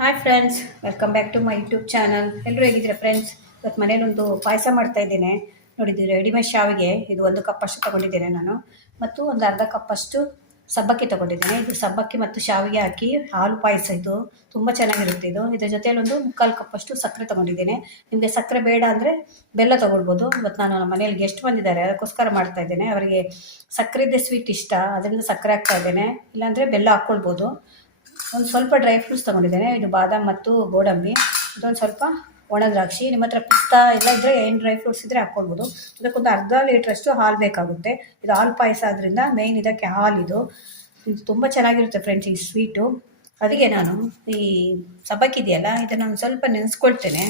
Hi friends, welcome back to my YouTube channel. ಎಲ್ಲರೂ ಹೇಗಿದ್ದೀರಾ friends? ಇವತ್ತು ಮನೇಲೊಂದು ಪಾಯಸ ಮಾಡ್ತಾ ಇದ್ದೇನೆ. ನೋಡಿದ್ದು ರೆಡಿಮೇಡ್ ಶಾವಿಗೆ, ಇದು 1 ಕಪ್ ಅಷ್ಟು ತೊಗೊಂಡಿದ್ದೇನೆ ನಾನು. ಮತ್ತು ಒಂದು ಅರ್ಧ ಕಪ್ ಅಷ್ಟು ಸಬ್ಬಕ್ಕಿ ತೊಗೊಂಡಿದ್ದೇನೆ. ಇದು ಸಬ್ಬಕ್ಕಿ ಮತ್ತು ಶಾವಿಗೆ ಹಾಕಿ ಹಾಲು ಪಾಯಸ. ಇದು ತುಂಬ ಚೆನ್ನಾಗಿರುತ್ತೆ. ಇದರ ಜೊತೆಯಲ್ಲಿ ಒಂದು 3/4 ಕಪ್ ಅಷ್ಟು ಸಕ್ಕರೆ ತೊಗೊಂಡಿದ್ದೇನೆ. ನಿಮಗೆ ಸಕ್ಕರೆ ಬೇಡ ಅಂದರೆ ಬೆಲ್ಲ ತೊಗೊಳ್ಬೋದು. ಇವತ್ತು ನಾನು ನಮ್ಮ ಮನೆಯಲ್ಲಿ ಗೆಸ್ಟ್ ಬಂದಿದ್ದಾರೆ, ಅದಕ್ಕೋಸ್ಕರ ಮಾಡ್ತಾ ಇದ್ದೇನೆ. ಅವರಿಗೆ ಸಕ್ಕರೆದ್ದೇ ಸ್ವೀಟ್ ಇಷ್ಟ, ಅದರಿಂದ ಸಕ್ಕರೆ ಹಾಕ್ತಾ ಇದ್ದೇನೆ. ಇಲ್ಲಾಂದರೆ ಬೆಲ್ಲ ಹಾಕ್ಕೊಳ್ಬೋದು. ಒಂದು ಸ್ವಲ್ಪ ಡ್ರೈ ಫ್ರೂಟ್ಸ್ ತೊಗೊಂಡಿದ್ದೇನೆ. ಇದು ಬಾದಾಮ್ ಮತ್ತು ಗೋಡಂಬಿ. ಇದೊಂದು ಸ್ವಲ್ಪ ಒಣ ದ್ರಾಕ್ಷಿ. ನಿಮ್ಮ ಹತ್ರ ಪಿಸ್ತಾ ಎಲ್ಲ ಇದ್ದರೆ, ಏನು ಡ್ರೈ ಫ್ರೂಟ್ಸ್ ಇದ್ದರೆ ಹಾಕ್ಕೊಳ್ಬೋದು. ಇದಕ್ಕೊಂದು ಅರ್ಧ ಲೀಟ್ರಷ್ಟು ಹಾಲು ಬೇಕಾಗುತ್ತೆ. ಇದು ಹಾಲು ಪಾಯಸ ಆದ್ದರಿಂದ ಮೇಯ್ನ್ ಇದಕ್ಕೆ ಹಾಲಿದು. ಇದು ತುಂಬ ಚೆನ್ನಾಗಿರುತ್ತೆ ಫ್ರೆಂಡ್ಸ್ ಈ ಸ್ವೀಟು. ಅದಕ್ಕೆ ನಾನು ಈ ಸಬ್ಬಕ್ಕಿ ಇದೆಯಲ್ಲ, ಇದನ್ನು ಒಂದು ಸ್ವಲ್ಪ ನೆನೆಸ್ಕೊಳ್ತೇನೆ.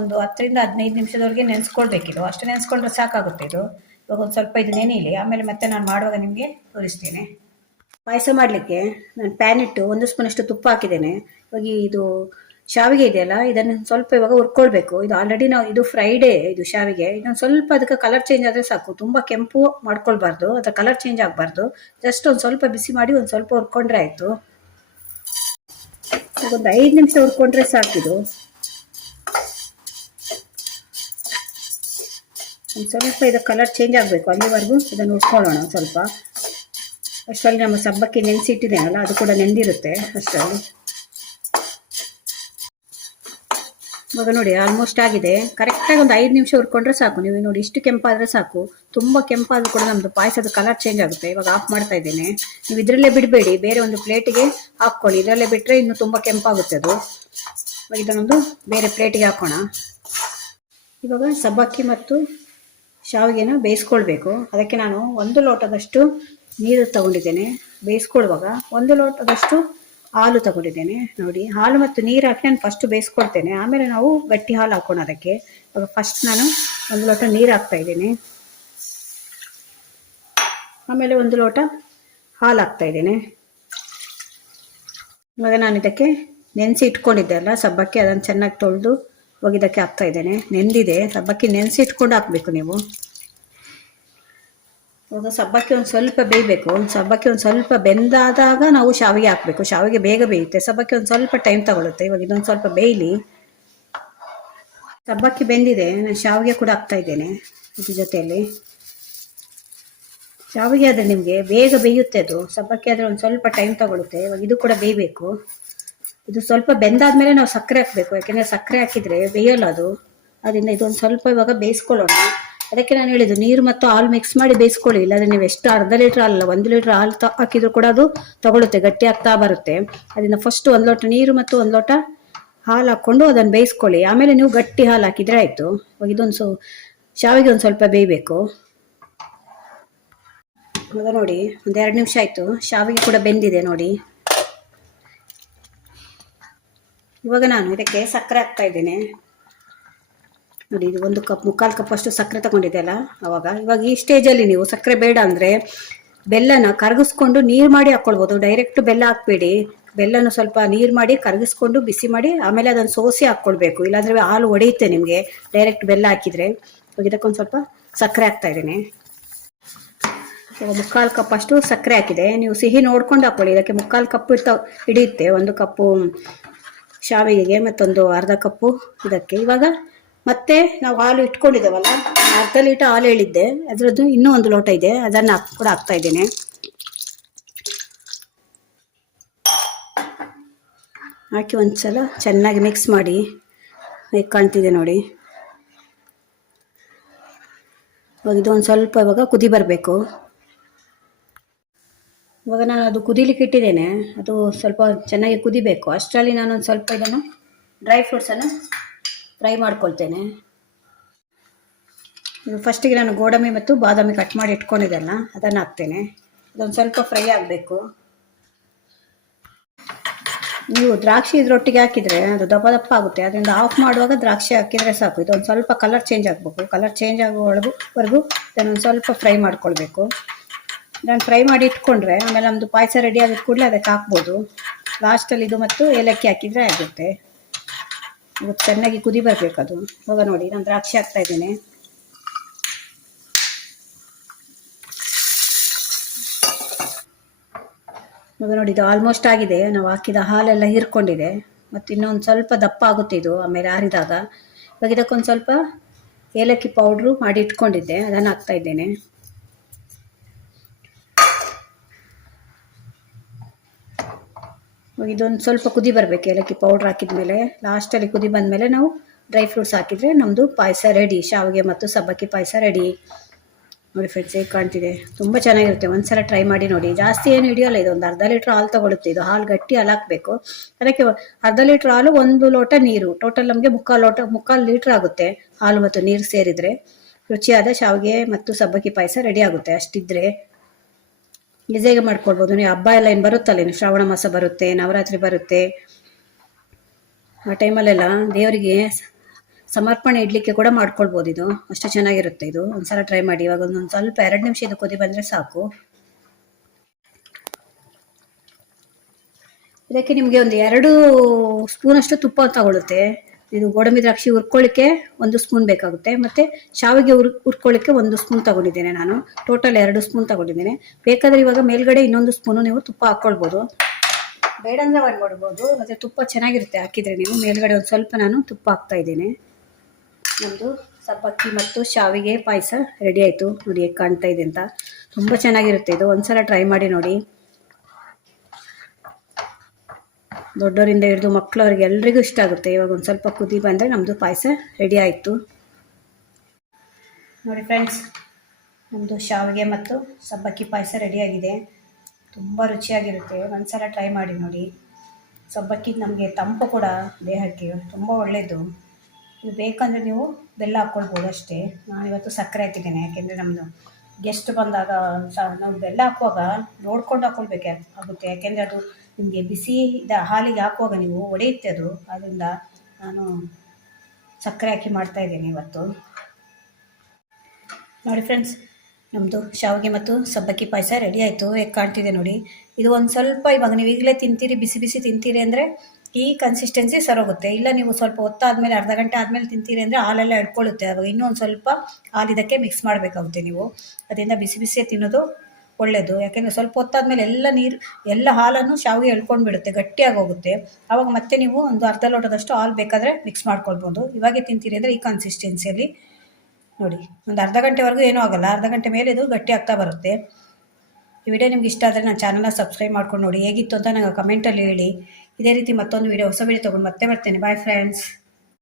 ಒಂದು 10ರಿಂದ 15 ನಿಮಿಷದವರೆಗೆ ನೆನೆಸ್ಕೊಳ್ಬೇಕಿದು. ಅಷ್ಟು ನೆನೆಸ್ಕೊಂಡ್ರೆ ಸಾಕಾಗುತ್ತೆ ಇದು. ಇವಾಗ ಒಂದು ಸ್ವಲ್ಪ ಇದು ನೆನೆಯಲಿ, ಆಮೇಲೆ ಮತ್ತೆ ನಾನು ಮಾಡುವಾಗ ನಿಮಗೆ ತೋರಿಸ್ತೇನೆ. ಪಾಯಸ ಮಾಡಲಿಕ್ಕೆ ನಾನು ಪ್ಯಾನ್ ಇಟ್ಟು 1 ಸ್ಪೂನಷ್ಟು ತುಪ್ಪ ಹಾಕಿದ್ದೇನೆ. ಇವಾಗ ಇದು ಶಾವಿಗೆ ಇದೆಯಲ್ಲ, ಇದನ್ನು ಸ್ವಲ್ಪ ಇವಾಗ ಹುರ್ಕೊಳ್ಬೇಕು. ಇದು ಆಲ್ರೆಡಿ ನಾವು ಇದು ಫ್ರೈಡೇ ಇದು ಶಾವಿಗೆ. ಇದೊಂದು ಸ್ವಲ್ಪ ಅದಕ್ಕೆ ಕಲರ್ ಚೇಂಜ್ ಆದರೆ ಸಾಕು. ತುಂಬ ಕೆಂಪು ಮಾಡ್ಕೊಳ್ಬಾರ್ದು, ಅದರ ಕಲರ್ ಚೇಂಜ್ ಆಗಬಾರ್ದು. ಜಸ್ಟ್ ಒಂದು ಸ್ವಲ್ಪ ಬಿಸಿ ಮಾಡಿ ಒಂದು ಸ್ವಲ್ಪ ಹುರ್ಕೊಂಡ್ರೆ ಆಯಿತು. ಒಂದು 5 ನಿಮಿಷ ಹುರ್ಕೊಂಡ್ರೆ ಸಾಕಿದು. ಒಂದು ಸ್ವಲ್ಪ ಇದು ಕಲರ್ ಚೇಂಜ್ ಆಗಬೇಕು, ಅಲ್ಲಿವರೆಗೂ ಇದನ್ನು ಹುರ್ಕೊಳ್ಳೋಣ ಸ್ವಲ್ಪ. ಅಷ್ಟರಲ್ಲಿ ನಮ್ಮ ಸಬ್ಬಕ್ಕಿ ನೆನೆಸಿಟ್ಟಿದ್ದೇನಲ್ಲ, ಅದು ಕೂಡ ನೆಂದಿರುತ್ತೆ ಅಷ್ಟರಲ್ಲಿ. ಇವಾಗ ನೋಡಿ ಆಲ್ಮೋಸ್ಟ್ ಆಗಿದೆ. ಕರೆಕ್ಟಾಗಿ ಒಂದು 5 ನಿಮಿಷ ಹುರ್ಕೊಂಡ್ರೆ ಸಾಕು. ನೀವು ನೋಡಿ ಇಷ್ಟು ಕೆಂಪಾದರೆ ಸಾಕು. ತುಂಬ ಕೆಂಪಾದರೂ ಕೂಡ ನಮ್ಮದು ಪಾಯಸದ ಕಲರ್ ಚೇಂಜ್ ಆಗುತ್ತೆ. ಇವಾಗ ಆಫ್ ಮಾಡ್ತಾ ಇದ್ದೇನೆ. ನೀವು ಇದರಲ್ಲೇ ಬಿಡಬೇಡಿ, ಬೇರೆ ಒಂದು ಪ್ಲೇಟಿಗೆ ಹಾಕ್ಕೊಳ್ಳಿ. ಇದರಲ್ಲೇ ಬಿಟ್ಟರೆ ಇನ್ನೂ ತುಂಬ ಕೆಂಪಾಗುತ್ತೆ ಅದು. ಇವಾಗ ಇದನ್ನೊಂದು ಬೇರೆ ಪ್ಲೇಟಿಗೆ ಹಾಕೋಣ. ಇವಾಗ ಸಬ್ಬಕ್ಕಿ ಮತ್ತು ಶಾವಿಗೆನ ಬೇಯಿಸ್ಕೊಳ್ಬೇಕು. ಅದಕ್ಕೆ ನಾನು 1 ಲೋಟದಷ್ಟು ನೀರು ತಗೊಂಡಿದ್ದೇನೆ. ಬೇಯಿಸ್ಕೊಳ್ಳುವಾಗ 1 ಲೋಟದಷ್ಟು ಹಾಲು ತಗೊಂಡಿದ್ದೇನೆ. ನೋಡಿ, ಹಾಲು ಮತ್ತು ನೀರು ಹಾಕಿ ನಾನು ಫಸ್ಟ್ ಬೇಯಿಸ್ಕೊಳ್ತೇನೆ, ಆಮೇಲೆ ನಾವು ಗಟ್ಟಿ ಹಾಲು ಹಾಕೋಣ ಅದಕ್ಕೆ. ಇವಾಗ ಫಸ್ಟ್ ನಾನು 1 ಲೋಟ ನೀರು ಹಾಕ್ತಾ ಇದ್ದೇನೆ, ಆಮೇಲೆ 1 ಲೋಟ ಹಾಲು ಹಾಕ್ತಾ ಇದ್ದೇನೆ. ಇವಾಗ ನಾನು ಇದಕ್ಕೆ ನೆನೆಸಿ ಇಟ್ಕೊಂಡಿದ್ದೆ ಅಲ್ಲ ಸಬ್ಬಕ್ಕಿ, ಅದನ್ನು ಚೆನ್ನಾಗಿ ತೊಳೆದು ಇವಾಗ ಇದಕ್ಕೆ ಹಾಕ್ತಾ ಇದ್ದೇನೆ. ನೆಂದಿದೆ ಸಬ್ಬಕ್ಕಿ, ನೆನೆಸಿ ಇಟ್ಕೊಂಡು ಹಾಕಬೇಕು ನೀವು. ಇವಾಗ ಸಬ್ಬಕ್ಕಿ ಒಂದು ಸ್ವಲ್ಪ ಬೇಯಬೇಕು. ಸಬ್ಬಕ್ಕಿ ಒಂದು ಸ್ವಲ್ಪ ಬೆಂದಾದಾಗ ನಾವು ಶಾವಿಗೆ ಹಾಕಬೇಕು. ಶಾವಿಗೆ ಬೇಗ ಬೇಯುತ್ತೆ, ಸಬ್ಬಕ್ಕಿ ಒಂದು ಸ್ವಲ್ಪ ಟೈಮ್ ತಗೊಳುತ್ತೆ. ಇವಾಗ ಇದೊಂದು ಸ್ವಲ್ಪ ಬೇಯಲಿ. ಸಬ್ಬಕ್ಕಿ ಬೆಂದಿದೆ, ನಾನು ಶಾವಿಗೆ ಕೂಡ ಹಾಕ್ತಾ ಇದ್ದೇನೆ ಇದ್ರ ಜೊತೆಯಲ್ಲಿ. ಶಾವಿಗೆ ಆದರೆ ನಿಮಗೆ ಬೇಗ ಬೇಯುತ್ತೆ ಅದು, ಸಬ್ಬಕ್ಕಿ ಆದರೆ ಒಂದು ಸ್ವಲ್ಪ ಟೈಮ್ ತಗೊಳುತ್ತೆ. ಇವಾಗ ಇದು ಕೂಡ ಬೇಯಬೇಕು. ಇದು ಸ್ವಲ್ಪ ಬೆಂದಾದ್ಮೇಲೆ ನಾವು ಸಕ್ಕರೆ ಹಾಕಬೇಕು, ಯಾಕೆಂದರೆ ಸಕ್ಕರೆ ಹಾಕಿದರೆ ಬೇಯಲ್ಲ ಅದು. ಅದರಿಂದ ಇದೊಂದು ಸ್ವಲ್ಪ ಇವಾಗ ಬೇಯಿಸ್ಕೊಳ್ಳೋಣ. ಅದಕ್ಕೆ ನಾನು ಹೇಳಿದ್ದು ನೀರು ಮತ್ತು ಹಾಲು ಮಿಕ್ಸ್ ಮಾಡಿ ಬೇಯಿಸ್ಕೊಳ್ಳಿ. ಇಲ್ಲಾಂದರೆ ನೀವು ಎಷ್ಟು ಅರ್ಧ ಲೀಟ್ರ್ ಅಲ್ಲ 1 ಲೀಟ್ರ್ ಹಾಲು ಹಾಕಿದ್ರು ಕೂಡ ಅದು ತಗೊಳುತ್ತೆ, ಗಟ್ಟಿ ಆಗ್ತಾ ಬರುತ್ತೆ. ಅದರಿಂದ ಫಸ್ಟ್ 1 ಲೋಟ ನೀರು ಮತ್ತು 1 ಲೋಟ ಹಾಲು ಹಾಕ್ಕೊಂಡು ಅದನ್ನು ಬೇಯಿಸ್ಕೊಳ್ಳಿ. ಆಮೇಲೆ ನೀವು ಗಟ್ಟಿ ಹಾಲು ಹಾಕಿದರೆ ಆಯಿತು. ಇವಾಗ ಇದೊಂದು ಶಾವಿಗೆ ಒಂದು ಸ್ವಲ್ಪ ಬೇಯಬೇಕು. ಇವಾಗ ನೋಡಿ ಒಂದು 2 ನಿಮಿಷ ಆಯಿತು, ಶಾವಿಗೆ ಕೂಡ ಬೆಂದಿದೆ ನೋಡಿ. ಇವಾಗ ನಾನು ಇದಕ್ಕೆ ಸಕ್ಕರೆ ಹಾಕ್ತಾ ಇದ್ದೇನೆ. ನೋಡಿ, ಇದು 1 ಕಪ್ 3/4 ಕಪ್ ಅಷ್ಟು ಸಕ್ಕರೆ ತಗೊಂಡಿದೆ ಅಲ್ಲ. ಇವಾಗ ಈ ಸ್ಟೇಜಲ್ಲಿ ನೀವು ಸಕ್ಕರೆ ಬೇಡ ಅಂದರೆ ಬೆಲ್ಲನ ಕರಗಿಸ್ಕೊಂಡು ನೀರು ಮಾಡಿ ಹಾಕ್ಕೊಳ್ಬೋದು. ಡೈರೆಕ್ಟ್ ಬೆಲ್ಲ ಹಾಕ್ಬೇಡಿ. ಬೆಲ್ಲನ ಸ್ವಲ್ಪ ನೀರು ಮಾಡಿ ಕರಗಿಸ್ಕೊಂಡು ಬಿಸಿ ಮಾಡಿ ಆಮೇಲೆ ಅದನ್ನು ಸೋಸಿ ಹಾಕ್ಕೊಳ್ಬೇಕು. ಇಲ್ಲಾಂದರೆ ಹಾಲು ಒಡೆಯುತ್ತೆ ನಿಮಗೆ ಡೈರೆಕ್ಟ್ ಬೆಲ್ಲ ಹಾಕಿದರೆ. ಇವಾಗ ಇದಕ್ಕೊಂದು ಸ್ವಲ್ಪ ಸಕ್ಕರೆ ಹಾಕ್ತಾ ಇದ್ದೇನೆ. 3/4 ಕಪ್ ಅಷ್ಟು ಸಕ್ಕರೆ ಹಾಕಿದೆ. ನೀವು ಸಿಹಿ ನೋಡ್ಕೊಂಡು ಹಾಕ್ಕೊಳ್ಳಿ. ಇದಕ್ಕೆ 3/4 ಕಪ್ ಹಿಡಿಯುತ್ತೆ. 1 ಕಪ್ಪು ಶಾವಿಗೆಗೆ ಮತ್ತೊಂದು ಅರ್ಧ ಕಪ್ಪು ಇದಕ್ಕೆ. ಇವಾಗ ಮತ್ತೆ ನಾವು ಹಾಲು ಇಟ್ಕೊಂಡಿದ್ದೇವಲ್ಲ, ಅರ್ಧ ಲೀಟರ್ ಹಾಲು ಹೇಳಿದ್ದೆ, ಅದರದ್ದು ಇನ್ನೂ 1 ಲೋಟ ಇದೆ, ಅದನ್ನು ಕೂಡ ಹಾಕ್ತಾ ಇದ್ದೇನೆ. ಹಾಕಿ ಒಂದ್ಸಲ ಚೆನ್ನಾಗಿ ಮಿಕ್ಸ್ ಮಾಡಿ. ಹೇಗೆ ಕಾಣ್ತಿದೆ ನೋಡಿ. ಇವಾಗ ಇದೊಂದು ಸ್ವಲ್ಪ ಇವಾಗ ಕುದಿ ಬರಬೇಕು. ಇವಾಗ ನಾನು ಅದು ಕುದಿಲಿಕ್ಕೆ ಇಟ್ಟಿದ್ದೇನೆ, ಅದು ಸ್ವಲ್ಪ ಚೆನ್ನಾಗಿ ಕುದಿಬೇಕು. ಅಷ್ಟರಲ್ಲಿ ನಾನೊಂದು ಸ್ವಲ್ಪ ಇದನ್ನು ಡ್ರೈ ಫ್ರೂಟ್ಸನ್ನು ಫ್ರೈ ಮಾಡ್ಕೊಳ್ತೇನೆ. ಇದು ಫಸ್ಟಿಗೆ ನಾನು ಗೋಡಂಬಿ ಮತ್ತು ಬಾದಾಮಿ ಕಟ್ ಮಾಡಿ ಇಟ್ಕೊಂಡಿದ್ದೆಲ್ಲ ಅದನ್ನು ಹಾಕ್ತೇನೆ. ಇದೊಂದು ಸ್ವಲ್ಪ ಫ್ರೈ ಆಗಬೇಕು. ನೀವು ದ್ರಾಕ್ಷಿ ಇದರೊಟ್ಟಿಗೆ ಹಾಕಿದರೆ ಅದು ದಪ್ಪ ದಪ್ಪ ಆಗುತ್ತೆ. ಅದರಿಂದ ಆಫ್ ಮಾಡುವಾಗ ದ್ರಾಕ್ಷಿ ಹಾಕಿದರೆ ಸಾಕು. ಇದೊಂದು ಸ್ವಲ್ಪ ಕಲರ್ ಚೇಂಜ್ ಆಗಬೇಕು. ಕಲರ್ ಚೇಂಜ್ ಆಗುವವರೆಗೂ ಇದನ್ನೊಂದು ಸ್ವಲ್ಪ ಫ್ರೈ ಮಾಡ್ಕೊಳ್ಬೇಕು. ನಾನು ಫ್ರೈ ಮಾಡಿ ಇಟ್ಕೊಂಡ್ರೆ ಆಮೇಲೆ ನಮ್ಮದು ಪಾಯಸ ರೆಡಿ ಆಗಿದ ಕೂಡಲೇ ಅದಕ್ಕೆ ಹಾಕ್ಬೋದು. ಲಾಸ್ಟಲ್ಲಿ ಇದು ಮತ್ತು ಏಲಕ್ಕಿ ಹಾಕಿದರೆ ಆಗುತ್ತೆ. ಇವತ್ತು ಚೆನ್ನಾಗಿ ಕುದಿ ಬರಬೇಕು ಅದು. ಇವಾಗ ನೋಡಿ ನಾನು ದ್ರಾಕ್ಷಿ ಹಾಕ್ತಾ ಇದ್ದೇನೆ. ಇವಾಗ ನೋಡಿ ಇದು ಆಲ್ಮೋಸ್ಟ್ ಆಗಿದೆ. ನಾವು ಹಾಕಿದ ಹಾಲೆಲ್ಲ ಹೀರ್ಕೊಂಡಿದೆ. ಮತ್ತು ಇನ್ನೊಂದು ಸ್ವಲ್ಪ ದಪ್ಪ ಆಗುತ್ತೆ ಇದು ಆಮೇಲೆ ಆರಿದಾಗ. ಇವಾಗ ಇದಕ್ಕೊಂದು ಸ್ವಲ್ಪ ಏಲಕ್ಕಿ ಪೌಡ್ರು ಮಾಡಿ ಇಟ್ಕೊಂಡಿದ್ದೆ, ಅದನ್ನು ಹಾಕ್ತಾಯಿದ್ದೇನೆ. ಇದೊಂದು ಸ್ವಲ್ಪ ಕುದಿ ಬರಬೇಕು. ಏಲಕ್ಕಿ ಪೌಡ್ರ್ ಹಾಕಿದ ಮೇಲೆ ಲಾಸ್ಟಲ್ಲಿ ಕುದಿ ಬಂದಮೇಲೆ ನಾವು ಡ್ರೈ ಫ್ರೂಟ್ಸ್ ಹಾಕಿದರೆ ನಮ್ಮದು ಪಾಯಸ ರೆಡಿ. ಶಾವಿಗೆ ಮತ್ತು ಸಬ್ಬಕ್ಕಿ ಪಾಯಸ ರೆಡಿ. ನೋಡಿ ಫ್ರೆಂಡ್ಸ್, ಹೇಗೆ ಕಾಣ್ತಿದೆ, ತುಂಬ ಚೆನ್ನಾಗಿರುತ್ತೆ. ಒಂದ್ಸಲ ಟ್ರೈ ಮಾಡಿ ನೋಡಿ. ಜಾಸ್ತಿ ಏನು ಹಿಡಿಯೋಲ್ಲ, ಇದು ಒಂದು ಅರ್ಧ ಲೀಟ್ರ್ ಹಾಲು ತೊಗೊಳುತ್ತೆ. ಇದು ಹಾಲು ಗಟ್ಟಿ ಹಾಲು ಹಾಕಬೇಕು. ಅದಕ್ಕೆ ಅರ್ಧ ಲೀಟ್ರ್ ಹಾಲು 1 ಲೋಟ ನೀರು, ಟೋಟಲ್ ನಮಗೆ ಮುಕ್ಕಾಲು ಲೀಟ್ರ್ ಆಗುತ್ತೆ ಹಾಲು ಮತ್ತು ನೀರು ಸೇರಿದರೆ. ರುಚಿಯಾದ ಶಾವಿಗೆ ಮತ್ತು ಸಬ್ಬಕ್ಕಿ ಪಾಯಸ ರೆಡಿ ಆಗುತ್ತೆ. ಅಷ್ಟಿದ್ರೆ ಈಸಿಯಾಗಿ ಮಾಡ್ಕೊಳ್ಬೋದು. ನೀವು ಹಬ್ಬ ಎಲ್ಲ ಏನು ಬರುತ್ತಲ್ಲ, ಇನ್ನು ಶ್ರಾವಣ ಮಾಸ ಬರುತ್ತೆ, ನವರಾತ್ರಿ ಬರುತ್ತೆ, ಆ ಟೈಮಲ್ಲೆಲ್ಲ ದೇವರಿಗೆ ಸಮರ್ಪಣೆ ಇಡ್ಲಿಕ್ಕೆ ಕೂಡ ಮಾಡ್ಕೊಳ್ಬೋದು. ಇದು ಅಷ್ಟು ಚೆನ್ನಾಗಿರುತ್ತೆ. ಇದು ಒಂದ್ಸಲ ಟ್ರೈ ಮಾಡಿ. ಇವಾಗ ಒಂದೊಂದು ಸ್ವಲ್ಪ 2 ನಿಮಿಷ ಇದು ಕುದಿ ಬಂದರೆ ಸಾಕು. ಇದಕ್ಕೆ ನಿಮಗೆ ಒಂದು 2 ಸ್ಪೂನಷ್ಟು ತುಪ್ಪ ತಗೊಳುತ್ತೆ. ಇದು ಗೋಡಂಬಿ ದ್ರಾಕ್ಷಿ ಹುರ್ಕೊಳ್ಳಿಕ್ಕೆ 1 ಸ್ಪೂನ್ ಬೇಕಾಗುತ್ತೆ, ಮತ್ತು ಶಾವಿಗೆ ಹುರ್ಕೊಳ್ಳಿಕ್ಕೆ 1 ಸ್ಪೂನ್ ತಗೊಂಡಿದ್ದೇನೆ ನಾನು. ಟೋಟಲ್ 2 ಸ್ಪೂನ್ ತಗೊಂಡಿದ್ದೇನೆ. ಬೇಕಾದರೆ ಇವಾಗ ಮೇಲ್ಗಡೆ ಇನ್ನೊಂದು ಸ್ಪೂನು ನೀವು ತುಪ್ಪ ಹಾಕ್ಕೊಳ್ಬೋದು, ಬೇಡ ಅಂದರೆ ಅವಾಯ್ಡ್ ಮಾಡ್ಬೋದು. ಮತ್ತು ತುಪ್ಪ ಚೆನ್ನಾಗಿರುತ್ತೆ ಹಾಕಿದರೆ ನೀವು. ಮೇಲ್ಗಡೆ ಒಂದು ಸ್ವಲ್ಪ ನಾನು ತುಪ್ಪ ಹಾಕ್ತಾ ಇದ್ದೇನೆ. ನಮ್ಮದು ಸಬ್ಬಕ್ಕಿ ಮತ್ತು ಶಾವಿಗೆ ಪಾಯಸ ರೆಡಿ ಆಯಿತು. ನೋಡಿ ಹೇಗೆ ಕಾಣ್ತಾ ಇದೆ ಅಂತ. ತುಂಬ ಚೆನ್ನಾಗಿರುತ್ತೆ ಇದು. ಒಂದ್ಸಲ ಟ್ರೈ ಮಾಡಿ ನೋಡಿ. ದೊಡ್ಡವರಿಂದ ಹಿಡಿದು ಮಕ್ಕಳವ್ರಿಗೆ ಎಲ್ರಿಗೂ ಇಷ್ಟ ಆಗುತ್ತೆ. ಇವಾಗ ಒಂದು ಸ್ವಲ್ಪ ಕುದಿ ಬಂದರೆ ನಮ್ಮದು ಪಾಯಸ ರೆಡಿ ಆಯಿತು. ನೋಡಿ ಫ್ರೆಂಡ್ಸ್, ನಮ್ಮದು ಶಾವಿಗೆ ಮತ್ತು ಸಬ್ಬಕ್ಕಿ ಪಾಯಸ ರೆಡಿಯಾಗಿದೆ. ತುಂಬ ರುಚಿಯಾಗಿರುತ್ತೆ. ಒಂದ್ಸಲ ಟ್ರೈ ಮಾಡಿ ನೋಡಿ. ಸಬ್ಬಕ್ಕಿ ನಮಗೆ ತಂಪು ಕೂಡ ದೇಹಕ್ಕೆ ತುಂಬ ಒಳ್ಳೆಯದು. ಇದು ಬೇಕಂದರೆ ನೀವು ಬೆಲ್ಲ ಹಾಕ್ಕೊಳ್ಬೋದು ಅಷ್ಟೇ. ನಾನಿವತ್ತು ಸಕ್ಕರೆ ಹಾಕಿದ್ದೇನೆ, ಯಾಕೆಂದರೆ ನಮ್ಮದು ಗೆಸ್ಟ್ ಬಂದಾಗ ನಾವು ಬೆಲ್ಲ ಹಾಕುವಾಗ ನೋಡ್ಕೊಂಡು ಹಾಕ್ಕೊಳ್ಬೇಕು ಆಗುತ್ತೆ. ಯಾಕೆಂದರೆ ಅದು ನಿಮಗೆ ಬಿಸಿ ಹಾಲಿಗೆ ಹಾಕುವಾಗ ನೀವು ಒಡೆಯುತ್ತೆ ಅದು. ಅದರಿಂದ ನಾನು ಸಕ್ಕರೆ ಹಾಕಿ ಮಾಡ್ತಾಯಿದ್ದೇನೆ ಇವತ್ತು. ನೋಡಿ ಫ್ರೆಂಡ್ಸ್, ನಮ್ಮದು ಶಾವಿಗೆ ಮತ್ತು ಸಬ್ಬಕ್ಕಿ ಪಾಯಸ ರೆಡಿ ಆಯಿತು. ಹೇಗೆ ಕಾಣ್ತಿದೆ ನೋಡಿ. ಇದು ಒಂದು ಸ್ವಲ್ಪ ಇವಾಗ ನೀವು ಈಗಲೇ ತಿಂತೀರಿ, ಬಿಸಿ ಬಿಸಿ ತಿಂತೀರಿ ಅಂದರೆ ಈ ಕನ್ಸಿಸ್ಟೆನ್ಸಿ ಸರೋಗುತ್ತೆ. ಇಲ್ಲ ನೀವು ಸ್ವಲ್ಪ ಹೊತ್ತಾದಮೇಲೆ ಅರ್ಧ ಗಂಟೆ ಆದಮೇಲೆ ತಿಂತೀರಿ ಅಂದರೆ ಹಾಲೆಲ್ಲ ಎಡ್ಕೊಳ್ಳುತ್ತೆ. ಅವಾಗ ಇನ್ನೂ ಒಂದು ಸ್ವಲ್ಪ ಹಾಲು ಇದಕ್ಕೆ ಮಿಕ್ಸ್ ಮಾಡಬೇಕಾಗುತ್ತೆ ನೀವು. ಅದರಿಂದ ಬಿಸಿ ಬಿಸಿಯೇ ತಿನ್ನೋದು ಒಳ್ಳೆಯದು. ಯಾಕೆಂದರೆ ಸ್ವಲ್ಪ ಹೊತ್ತಾದಮೇಲೆ ಎಲ್ಲ ಹಾಲನ್ನು ಶಾವಿಗೆ ಎಳ್ಕೊಂಡು ಬಿಡುತ್ತೆ, ಗಟ್ಟಿಯಾಗಿ ಹೋಗುತ್ತೆ. ಆವಾಗ ಮತ್ತೆ ನೀವು ಒಂದು ಅರ್ಧ ಲೋಟದಷ್ಟು ಹಾಲು ಬೇಕಾದರೆ ಮಿಕ್ಸ್ ಮಾಡ್ಕೊಳ್ಬೋದು. ಇವಾಗೆ ತಿಂತೀರಿ ಅಂದರೆ ಈ ಕನ್ಸಿಸ್ಟೆನ್ಸಿಯಲ್ಲಿ ನೋಡಿ. ಒಂದು ಅರ್ಧ ಗಂಟೆವರೆಗೂ ಏನೂ ಆಗೋಲ್ಲ, ಅರ್ಧ ಗಂಟೆ ಮೇಲೆ ಇದು ಗಟ್ಟಿ ಆಗ್ತಾ ಬರುತ್ತೆ. ಈ ವಿಡಿಯೋ ನಿಮ್ಗೆ ಇಷ್ಟ ಆದರೆ ನನ್ನ ಚಾನಲ್ನ ಸಬ್ಸ್ಕ್ರೈಬ್ ಮಾಡ್ಕೊಂಡು ನೋಡಿ. ಹೇಗಿತ್ತು ಅಂತ ನನಗೆ ಕಮೆಂಟಲ್ಲಿ ಹೇಳಿ. ಇದೇ ರೀತಿ ಮತ್ತೊಂದು ವಿಡಿಯೋ ಹೊಸ ವಿಡಿಯೋ ತೊಗೊಂಡು ಮತ್ತೆ ಬರ್ತೇನೆ. Bye friends.